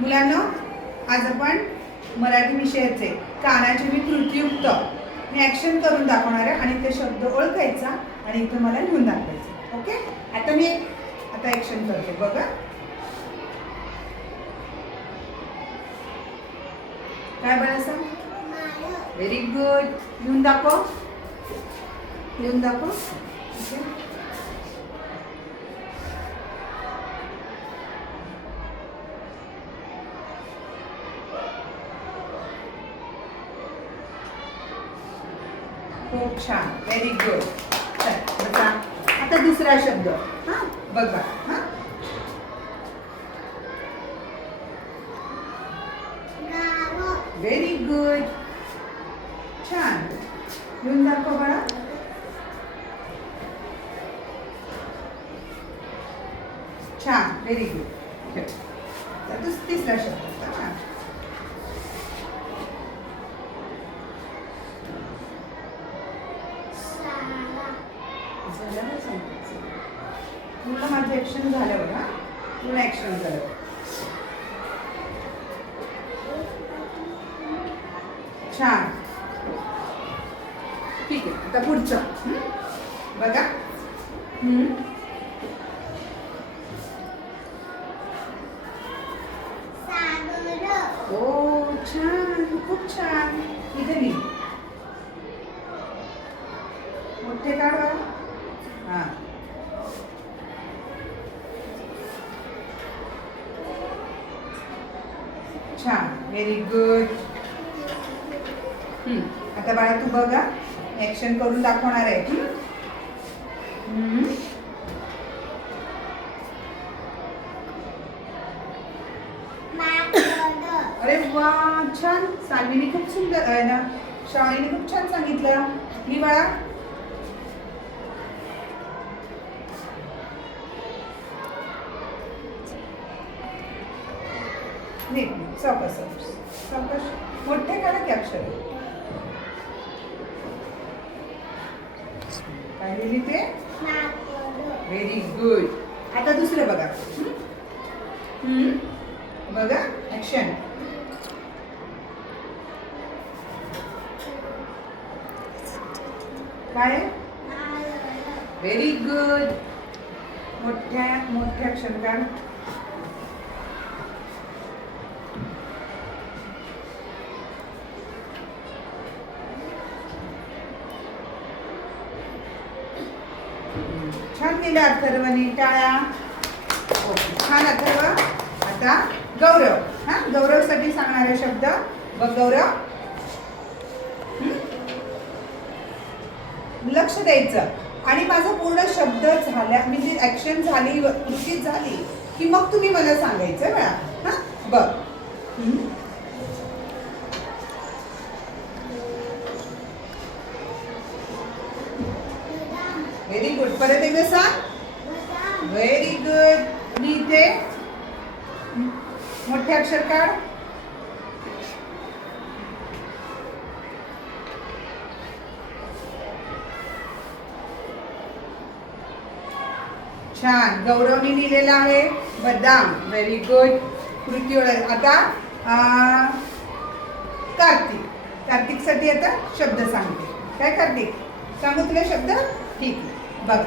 मुलांनो, आज आपण मराठी विषयाचे कानाचे मी कृतीयुक्त मी ॲक्शन करून दाखवणार आहे आणि ते शब्द ओळखायचा आणि इथं मला लिहून दाखवायचं. ओके, आता मी आता ॲक्शन करते बघा. काय बनायचं? Very good. लिहून दाखव, लिहून दाखव. ओके, खूप छान, व्हेरी गुड. बघा आता दुसरा शब्द. हां बघा. हां व्हेरी गुड, छान. लिहून दाखव बाळा. छान, व्हेरी गुड. तिसरा शब्द. पूर्ण माझं ॲक्शन झालं बघा, पूर्ण ॲक्शन झालं. छान, ठीक आहे. आता पुढचं बघा. ओ छान, खूप छान. इथे लिह, मोठे काढा. हां छान, व्हेरी गुड. आता बाळा तू बघा, ॲक्शन करून दाखवणार आहे. अरे वा, छान. सान्वीने खूप सुंदर आहे ना, श्रावणीने खूप छान सांगितलं. मी बाळा सावकाश सावकाश, मोठे काढा की अक्षर. काय लिहिली ते? Very good. आता दुसरं बघा. बघा ॲक्शन. काय? Very good. मोठ्या मोठ्या अक्षर काढ. छान केलं अथर्वने, टाळ्या. ओके, छान अथर्व. आता गौरव. हा, गौरवसाठी सांगणारे शब्द बघ गौरव. लक्ष द्यायचं आणि माझा पूर्ण शब्द झाल्या म्हणजे ॲक्शन झाली, कृती झाली की मग तुम्ही मला सांगायचं वेळा. हा बघ. Very good. परत एकदा सांग. Very good. मी इथे मोठे अक्षर काढ. छान, गौरवनी लिहिलेला आहे बदाम. Very good. कृती ओळख. आता कार्तिक. कार्तिकसाठी आता शब्द सांगते. काय कार्तिक सांगू तुला शब्द? ठीक आहे बघ.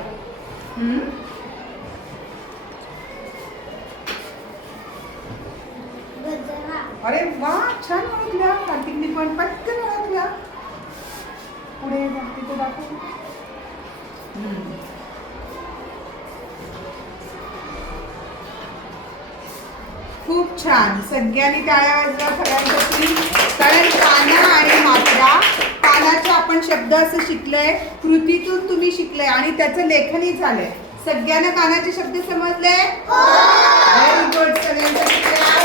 अरे वा, छान ओळखल्या कार्तिकने, पण पटकन ओळखल्या. पुढे तिथे दाखव. खूप छान. सगळ्यांनी टाळ्या वाजवा सगळ्यांसाठी. कारण काना आणि मात्रा, कानाचे आपण शब्द असं शिकलोय, कृतीतून तुम्ही शिकले आणि त्याचं लेखनही झालंय. सगळ्यांना कानाचे शब्द समजले? Very good. सगळ्यांचं